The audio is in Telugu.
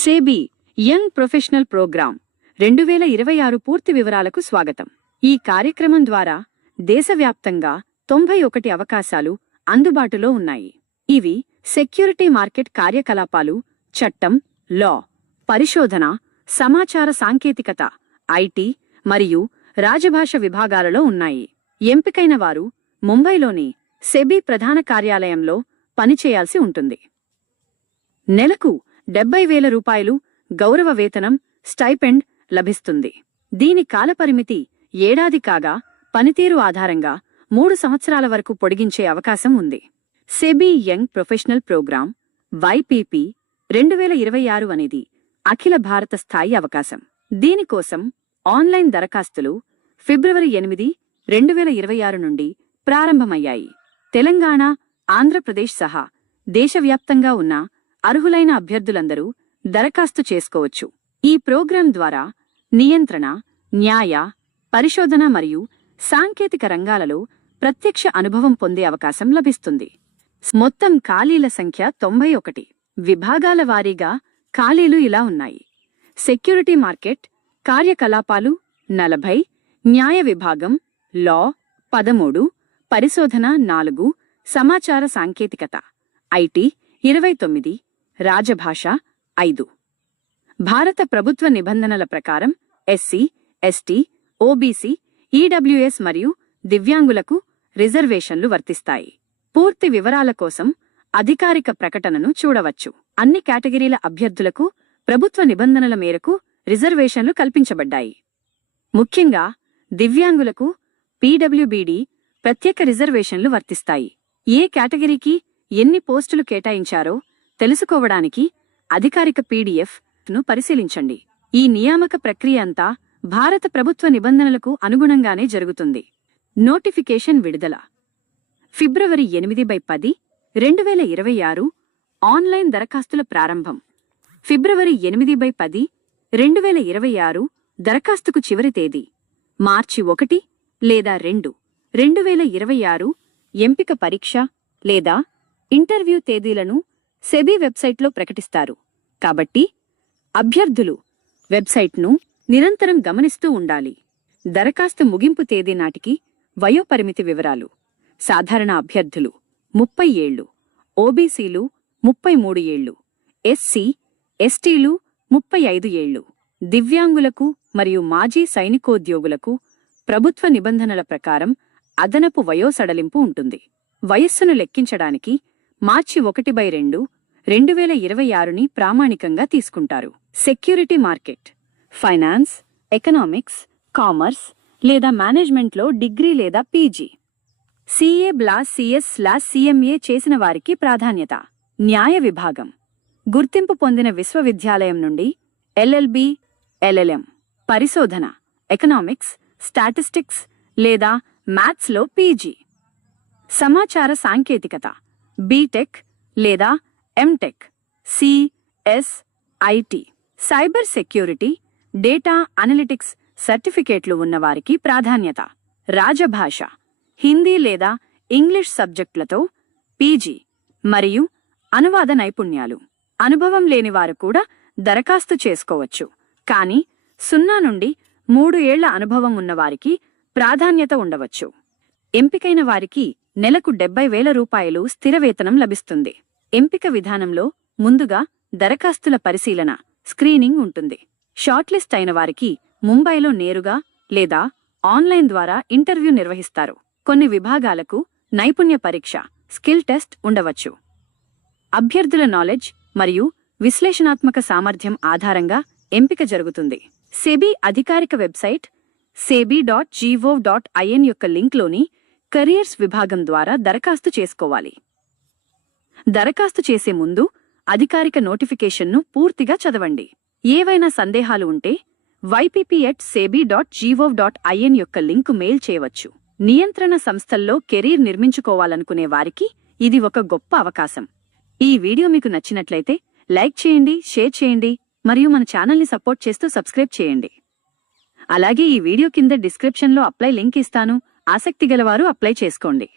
సేబీ యంగ్ ప్రొఫెషనల్ ప్రోగ్రాం 2026 పూర్తి వివరాలకు స్వాగతం. ఈ కార్యక్రమం ద్వారా దేశవ్యాప్తంగా 91 అవకాశాలు అందుబాటులో ఉన్నాయి. ఇవి సెక్యూరిటీ మార్కెట్ కార్యకలాపాలు, చట్టం, లా, పరిశోధన, సమాచార సాంకేతికత, ఐటీ మరియు రాజభాష విభాగాలలో ఉన్నాయి. ఎంపికైన వారు ముంబైలోని సెబీ ప్రధాన కార్యాలయంలో పనిచేయాల్సి ఉంటుంది. నెలకు 70,000 రూపాయలు గౌరవ వేతనం, స్టైపెండ్ లభిస్తుంది. దీని కాలపరిమితి ఏడాది కాగా పనితీరు ఆధారంగా 3 సంవత్సరాల వరకు పొడిగించే అవకాశం ఉంది. SEBI young professional programme YPP 2026 అనేది అఖిల భారత స్థాయి అవకాశం. దీనికోసం ఆన్లైన్ దరఖాస్తులు ఫిబ్రవరి 8, 2026 నుండి ప్రారంభమయ్యాయి. తెలంగాణ, ఆంధ్రప్రదేశ్ సహా దేశవ్యాప్తంగా ఉన్న అర్హులైన అభ్యర్థులందరూ దరఖాస్తు చేసుకోవచ్చు. ఈ ప్రోగ్రాం ద్వారా నియంత్రణ, న్యాయ, పరిశోధన మరియు సాంకేతిక రంగాలలో ప్రత్యక్ష అనుభవం పొందే అవకాశం లభిస్తుంది. మొత్తం ఖాళీల సంఖ్య 91. విభాగాల వారీగా ఖాళీలు ఇలా ఉన్నాయి. సెక్యూరిటీ మార్కెట్ కార్యకలాపాలు 40, న్యాయ విభాగం లా 13, పరిశోధన 4, సమాచార సాంకేతికత ఐటీ 29, రాజభాష 5. భారత ప్రభుత్వ నిబంధనల ప్రకారం ఎస్సీ, ఎస్టీ, ఓబీసీ, ఈడబ్ల్యూఎస్ మరియు దివ్యాంగులకు రిజర్వేషన్లు వర్తిస్తాయి. పూర్తి వివరాల కోసం అధికారిక ప్రకటనను చూడవచ్చు. అన్ని కేటగిరీల అభ్యర్థులకు ప్రభుత్వ నిబంధనల మేరకు రిజర్వేషన్లు కల్పించబడ్డాయి. ముఖ్యంగా దివ్యాంగులకు పీడబ్ల్యూబీడీ ప్రత్యేక రిజర్వేషన్లు వర్తిస్తాయి. ఏ కేటగిరీకి ఎన్ని పోస్టులు కేటాయించారో తెలుసుకోవడానికి అధికారిక PDF ను పరిశీలించండి. ఈ నియామక ప్రక్రియ అంతా భారత ప్రభుత్వ నిబంధనలకు అనుగుణంగానే జరుగుతుంది. నోటిఫికేషన్ విడుదల ఫిబ్రవరి 8/10, 2026 ఆన్లైన్ దరఖాస్తుల ప్రారంభం ఫిబ్రవరి 8/10, 2026 దరఖాస్తుకు చివరి తేదీ మార్చి 1 లేదా 2, 2026 ఎంపిక పరీక్ష లేదా ఇంటర్వ్యూ తేదీలను సెబీ వెబ్సైట్లో ప్రకటిస్తారు. కాబట్టి అభ్యర్థులు వెబ్సైట్ను నిరంతరం గమనిస్తూ ఉండాలి. దరఖాస్తు ముగింపు తేదీ నాటికి వయోపరిమితి వివరాలు: సాధారణ అభ్యర్థులు 30 ఏళ్లు, ఓబీసీలు 33 ఏళ్లు, ఎస్సీ, ఎస్టీలు 35 ఏళ్లు. దివ్యాంగులకు మరియు మాజీ సైనికోద్యోగులకు ప్రభుత్వ నిబంధనల ప్రకారం అదనపు వయో సడలింపు ఉంటుంది. వయస్సును లెక్కించడానికి మార్చి 1/2, 2026ని ప్రామాణికంగా తీసుకుంటారు. Security market finance, economics, commerce లేదా మేనేజ్మెంట్లో డిగ్రీ లేదా పీజీ, CA/CS/CMA చేసిన వారికి ప్రాధాన్యత. న్యాయ విభాగం గుర్తింపు పొందిన విశ్వవిద్యాలయం నుండి LLB, LLM. పరిశోధన ఎకనామిక్స్, స్టాటిస్టిక్స్ లేదా మ్యాథ్స్లో పీజీ. సమాచార సాంకేతికత బీటెక్ లేదా M Tech, CSIT. Cyber security, data analytics సర్టిఫికేట్లు ఉన్నవారికి ప్రాధాన్యత. రాజభాష హిందీ లేదా ఇంగ్లీష్ సబ్జెక్టులతో పీజీ మరియు అనువాద నైపుణ్యాలు. అనుభవం లేనివారు కూడా దరఖాస్తు చేసుకోవచ్చు, కానీ 0 నుండి 3 ఏళ్ల అనుభవం ఉన్నవారికి ప్రాధాన్యత ఉండవచ్చు. ఎంపికైన వారికి నెలకు 70,000 రూపాయలు స్థిర వేతనం లభిస్తుంది. ఎంపిక విధానంలో ముందుగా దరఖాస్తుల పరిశీలన, స్క్రీనింగ్ ఉంటుంది. షార్ట్లిస్ట్ అయిన వారికి ముంబైలో నేరుగా లేదా ఆన్లైన్ ద్వారా ఇంటర్వ్యూ నిర్వహిస్తారు. కొన్ని విభాగాలకు నైపుణ్య పరీక్ష, స్కిల్ టెస్ట్ ఉండవచ్చు. అభ్యర్థుల నాలెడ్జ్ మరియు విశ్లేషణాత్మక సామర్థ్యం ఆధారంగా ఎంపిక జరుగుతుంది. సెబీ అధికారిక వెబ్సైట్ sebi.gov.in యొక్క లింక్లోని కెరియర్స్ విభాగం ద్వారా దరఖాస్తు చేసుకోవాలి. దరఖాస్తు చేసే ముందు అధికారిక నోటిఫికేషన్ను పూర్తిగా చదవండి. ఏవైనా సందేహాలు ఉంటే ypp@sebi.gov.in యొక్క లింకు మెయిల్ చేయవచ్చు. నియంత్రణ సంస్థల్లో కెరీర్ నిర్మించుకోవాలనుకునే వారికి ఇది ఒక గొప్ప అవకాశం. ఈ వీడియో మీకు నచ్చినట్లయితే లైక్ చేయండి, షేర్ చేయండి మరియు మన ఛానల్ని సపోర్ట్ చేస్తూ సబ్స్క్రైబ్ చేయండి. అలాగే ఈ వీడియో కింద డిస్క్రిప్షన్లో అప్లై లింక్ ఇస్తాను. ఆసక్తి గలవారు అప్లై చేసుకోండి.